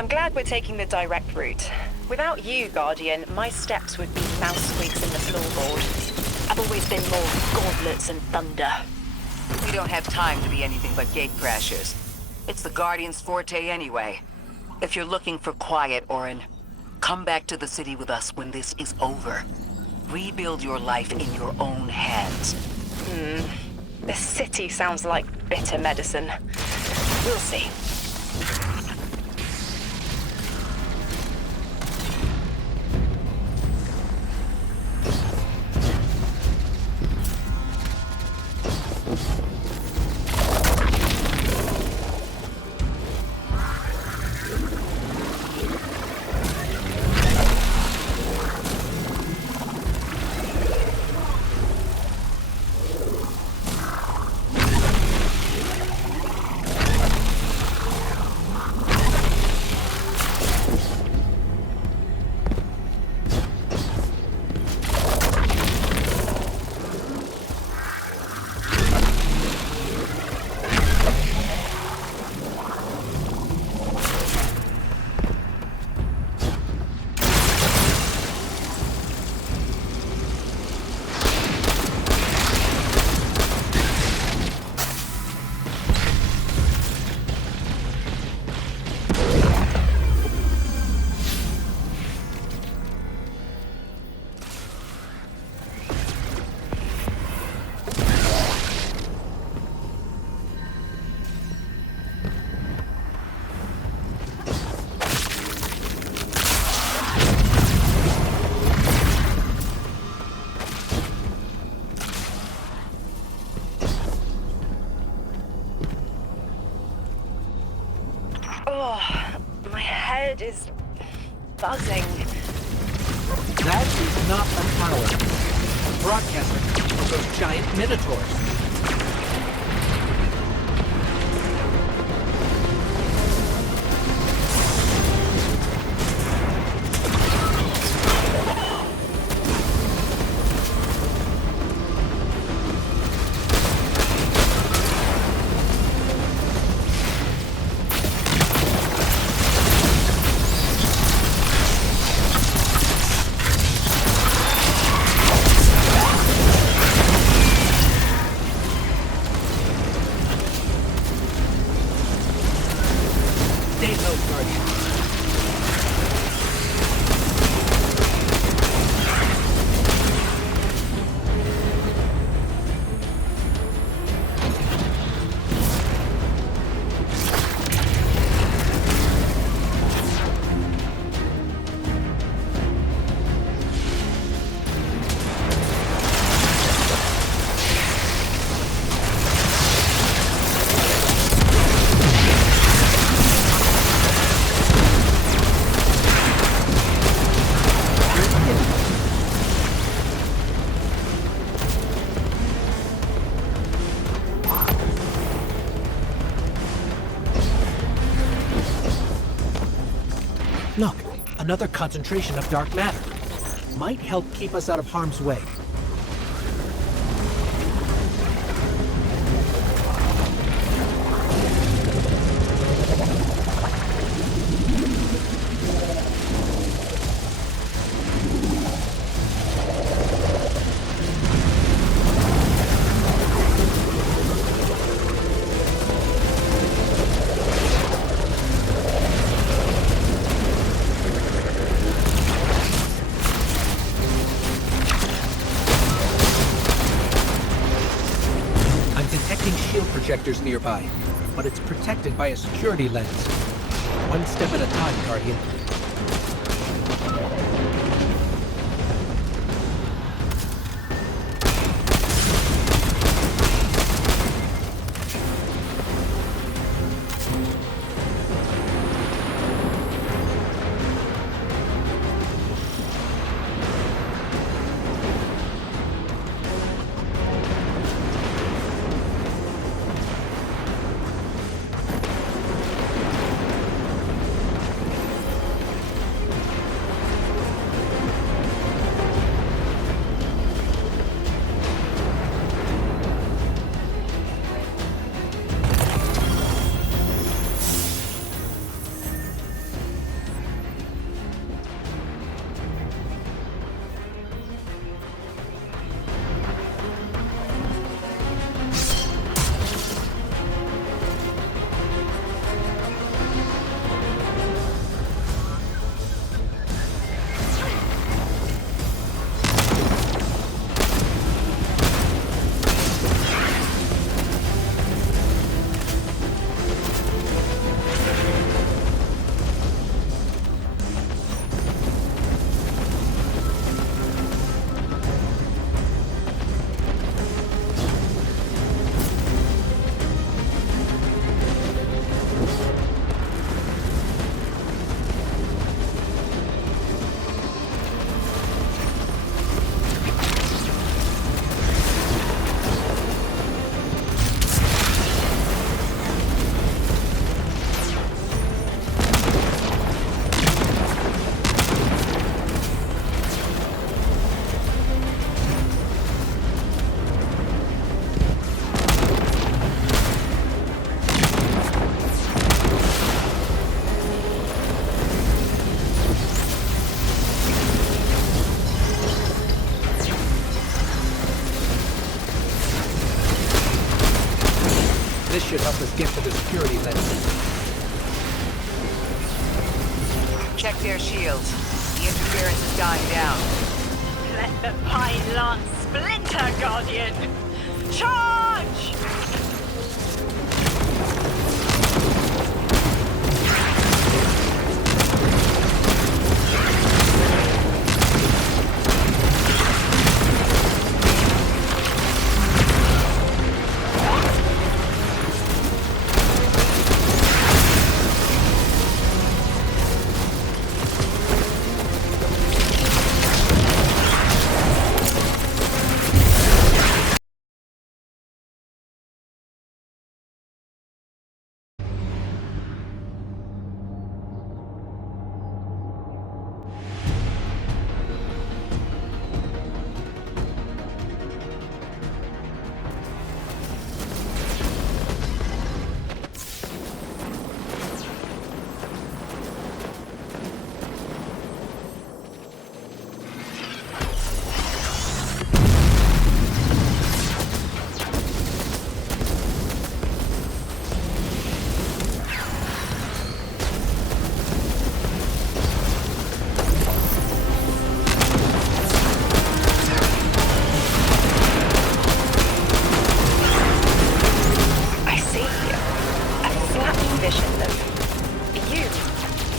I'm glad we're taking the direct route. Without you, Guardian, my steps would be mouse squeaks in the floorboard. I've always been more gauntlets and thunder. We don't have time to be anything but gate crashers. It's the Guardian's forte anyway. If you're looking for quiet, Orin, come back to the city with us when this is over. Rebuild your life in your own hands. The city sounds like bitter medicine. We'll see. Is buzzing. That is not a tower. A broadcaster of those giant minotaurs. Look, another concentration of dark matter. Might help keep us out of harm's way. Projectors nearby, but it's protected by a security lens. One step at a time, Guardian. This should help us get to the security lens. Check their shields. The interference is dying down. Let the Pine Lance splinter, Guardian! Charge!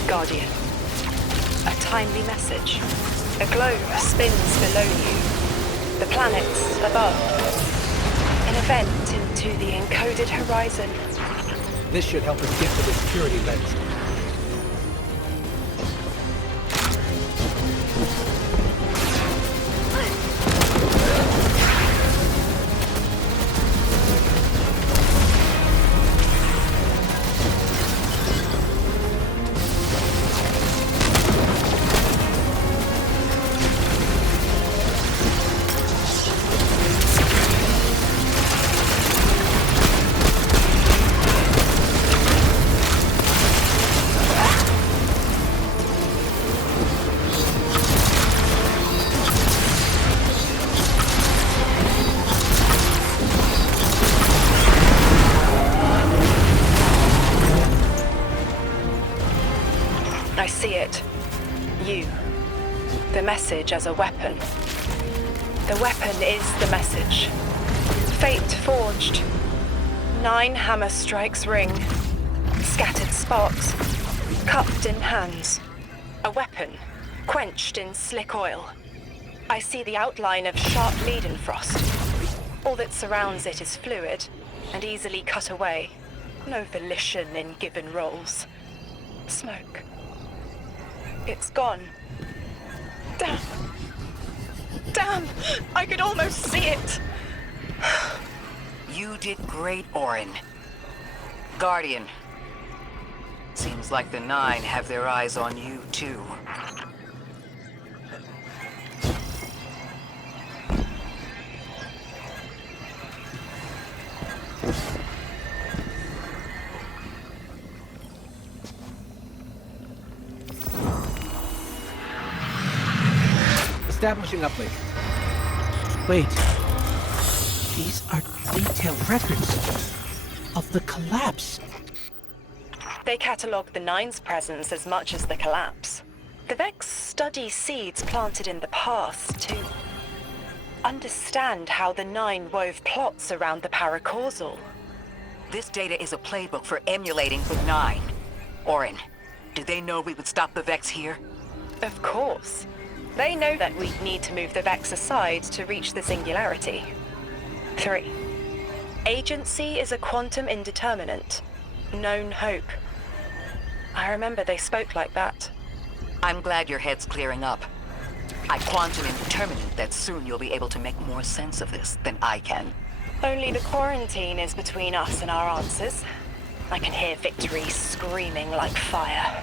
Guardian. A timely message. A globe spins below you. The planets above. An event into the encoded horizon. This should help us get to the security lens. I see it. You. The message as a weapon. The weapon is the message. Fate forged. 9 hammer strikes ring. Scattered sparks. Cupped in hands. A weapon. Quenched in slick oil. I see the outline of sharp Leidenfrost. All that surrounds it is fluid and easily cut away. No volition in given roles. Smoke. It's gone. Damn. Damn! I could almost see it! You did great, Orin. Guardian. Seems like the 9 have their eyes on you, too. Establishing uplink. Wait. These are detailed records of the collapse. They catalogue the 9's presence as much as the collapse. The Vex study seeds planted in the past to understand how the 9 wove plots around the paracausal. This data is a playbook for emulating the 9. Orin, do they know we would stop the Vex here? Of course. They know that we need to move the Vex aside to reach the singularity. 3. Agency is a quantum indeterminate. Known hope. I remember they spoke like that. I'm glad your head's clearing up. I quantum indeterminate that soon you'll be able to make more sense of this than I can. Only the quarantine is between us and our answers. I can hear victory screaming like fire.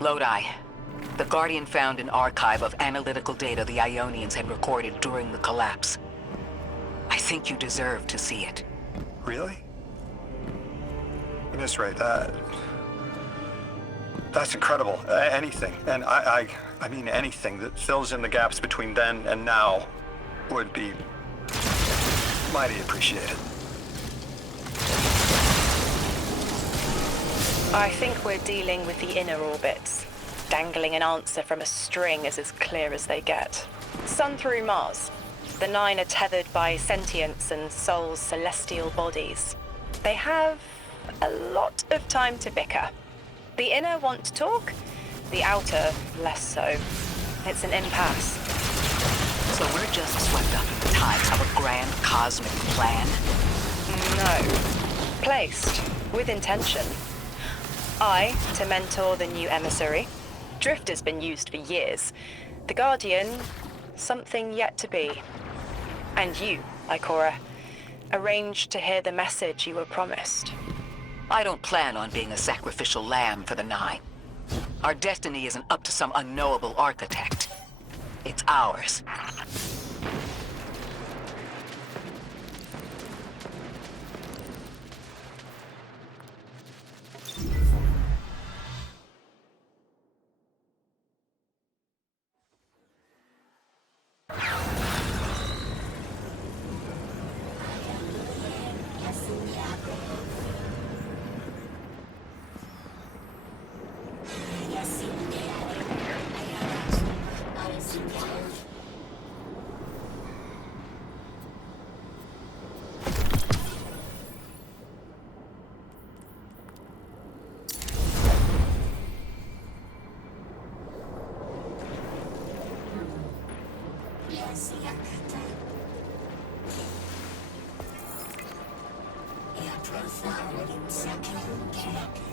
Lodi. The Guardian found an archive of analytical data the Ionians had recorded during the collapse. I think you deserve to see it. Really? Miss Ray, that's incredible. Anything, and I mean anything that fills in the gaps between then and now would be mighty appreciated. I think we're dealing with the inner orbits. Dangling an answer from a string is as clear as they get. Sun through Mars. The Nine are tethered by sentience and Sol's celestial bodies. They have a lot of time to bicker. The inner want to talk, the outer less so. It's an impasse. So we're just swept up in the tides of a grand cosmic plan? No. Placed. With intention. I, to mentor the new emissary. Drifter's been used for years. The Guardian, something yet to be. And you, Ikora, arranged to hear the message you were promised. I don't plan on being a sacrificial lamb for the Nine. Our destiny isn't up to some unknowable architect. It's ours. Profound second